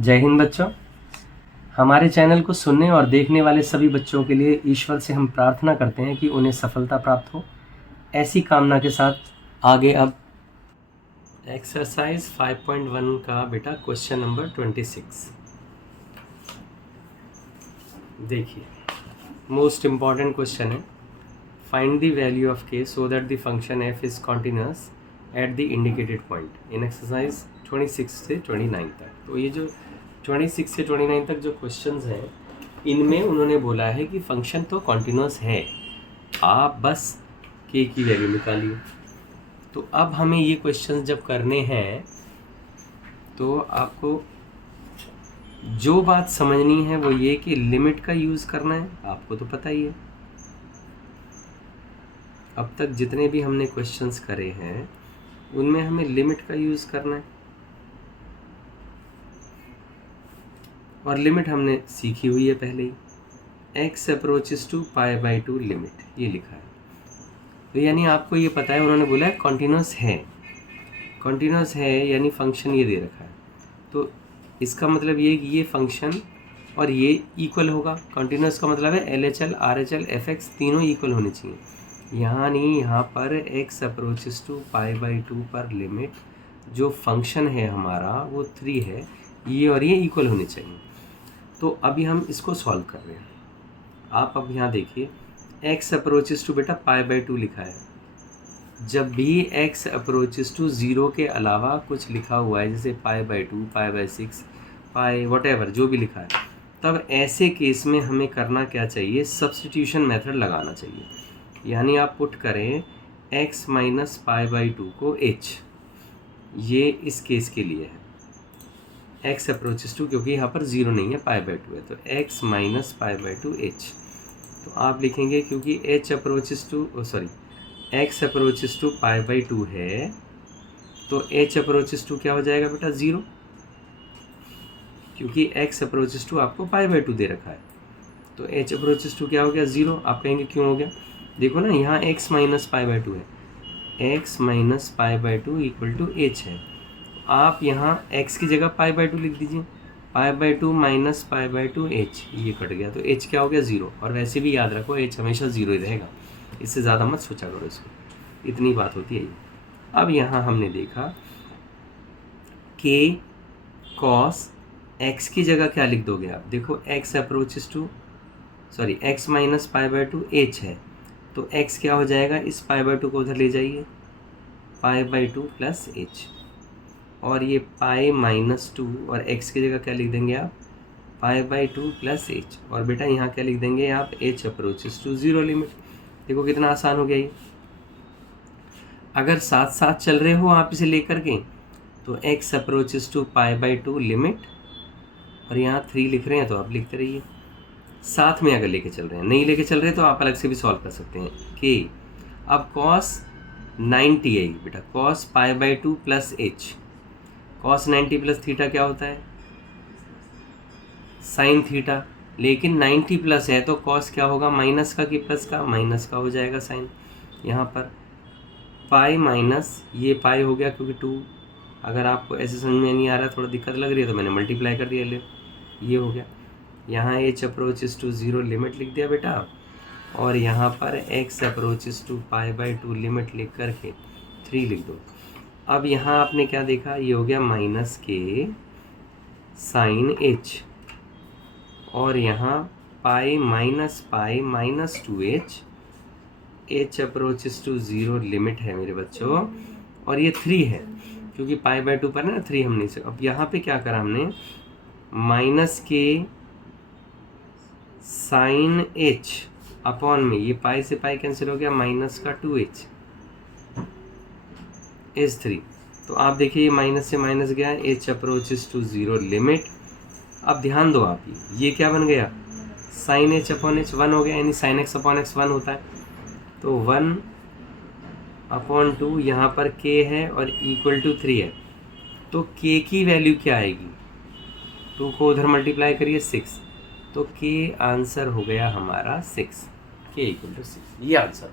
जय हिंद बच्चों। हमारे चैनल को सुनने और देखने वाले सभी बच्चों के लिए ईश्वर से हम प्रार्थना करते हैं कि उन्हें सफलता प्राप्त हो। ऐसी कामना के साथ आगे अब एक्सरसाइज 5.1 का बेटा क्वेश्चन नंबर 26 देखिए। मोस्ट इम्पॉर्टेंट क्वेश्चन है। फाइंड द वैल्यू ऑफ के so that the function F is continuous at the indicated point in exercise 26 से 29 तक। तो ये जो 26 से 29 तक जो क्वेश्चंस हैं, इनमें उन्होंने बोला है कि फंक्शन तो कॉन्टिन्यूअस है, आप बस के की वैल्यू निकालिए। तो अब हमें ये क्वेश्चंस जब करने हैं तो आपको जो बात समझनी है वो ये कि लिमिट का यूज़ करना है। आपको तो पता ही है, अब तक जितने भी हमने क्वेश्चंस करे हैं उनमें हमें लिमिट का यूज़ करना है, और लिमिट हमने सीखी हुई है पहले ही। x अप्रोचेस टू π/2 लिमिट, ये लिखा है। तो यानी आपको ये पता है, उन्होंने बोला है कॉन्टिन्यूअस है। कॉन्टिन्यूअस है यानी फंक्शन ये दे रखा है, तो इसका मतलब ये कि ये फंक्शन और ये इक्वल होगा। कॉन्टिन्यूअस का मतलब है LHL RHL FX तीनों इक्वल होने चाहिए। यहाँ पर x अप्रोचेस टू π/2 पर लिमिट जो फंक्शन है हमारा वो 3 है, ये और ये इक्वल होने चाहिए। तो अभी हम इसको सॉल्व कर रहे हैं। आप अब यहाँ देखिए, x अप्रोचेस टू बेटा π/2 लिखा है। जब भी x अप्रोचेस टू 0 के अलावा कुछ लिखा हुआ है, जैसे π/2 π/6 पाई वॉटेवर जो भी लिखा है, तब ऐसे केस में हमें करना क्या चाहिए, सब्स्टिट्यूशन मेथड लगाना चाहिए। यानी आप पुट करें x माइनस π/2 को h, ये इस केस के लिए है x अप्रोचेस टू, क्योंकि यहाँ पर 0 नहीं है, π/2 है, तो x माइनस π/2 h। तो आप लिखेंगे क्योंकि h approaches to x approaches to π/2 है, तो h अप्रोचेस टू क्या हो जाएगा बेटा 0, क्योंकि x अप्रोचेस टू आपको π/2 दे रखा है। तो h अप्रोचेस टू क्या हो गया 0। आप कहेंगे क्यों हो गया, देखो ना यहाँ x माइनस π/2 है, x minus π/2 equal to h है। आप यहाँ x की जगह π/2 लिख दीजिए, π/2 माइनस π/2 h, ये कट गया, तो h क्या हो गया 0। और वैसे भी याद रखो h हमेशा 0 ही रहेगा, इससे ज़्यादा मत सोचा करो इसको, इतनी बात होती है। अब यहाँ हमने देखा k cos x की जगह क्या लिख दोगे आप, देखो x approaches to x minus π/2 h है, तो x क्या हो जाएगा, इस π/2 को उधर ले जाइए, π/2 प्लस h, और ये पाई माइनस 2, और x की जगह क्या लिख देंगे आप, π/2 प्लस h, और बेटा यहाँ क्या लिख देंगे आप, h अप्रोचेस टू 0 लिमिट। देखो कितना आसान हो गया ये। अगर साथ साथ चल रहे हो आप इसे लेकर के, तो x अप्रोचेस टू π/2 लिमिट, और यहाँ 3 लिख रहे हैं तो आप लिखते रहिए। साथ में अगर लेके चल रहे हैं, नहीं लेके चल रहे तो आप अलग से भी सॉल्व कर सकते हैं कि अब cos 90 है बेटा, cos π/2 plus h, cos 90 plus theta क्या होता है, साइन थीटा, लेकिन 90 प्लस है तो cos क्या होगा, माइनस का कि प्लस का, माइनस का हो जाएगा साइन। यहाँ पर पाई माइनस ये पाई हो गया, क्योंकि 2, अगर आपको ऐसे समझ में नहीं आ रहा, थोड़ा दिक्कत लग रही है, तो मैंने मल्टीप्लाई कर दिया, ले ये हो गया। यहाँ h अप्रोचेस टू 0 लिमिट लिख दिया बेटा, और यहाँ पर x अप्रोचेस टू π/2 लिमिट लिख करके 3 लिख दो। अब यहाँ आपने क्या देखा, ये हो गया माइनस के साइन h, और यहाँ pi minus 2h, h approaches to 0 limit है मेरे बच्चों, और ये 3 है क्योंकि π/2 पर है ना 3 हमने से। अब यहाँ पे क्या करा हमने, माइनस के साइन h अपॉन में, ये पाई से पाई कैंसिल हो गया, माइनस का 2h इज 3। तो आप देखिए ये माइनस से माइनस गया, h अप्रोचेस टू 0 लिमिट। अब ध्यान दो आप, ये क्या बन गया, साइन h अपॉन h 1 हो गया, यानी साइन x अपॉन x 1 होता है, तो 1 अपॉन 2, यहाँ पर k है और इक्वल टू 3 है, तो k की वैल्यू क्या आएगी, 2 को उधर मल्टीप्लाई करिए 6, तो k आंसर हो गया हमारा 6, k इक्वल टू 6, ये आंसर।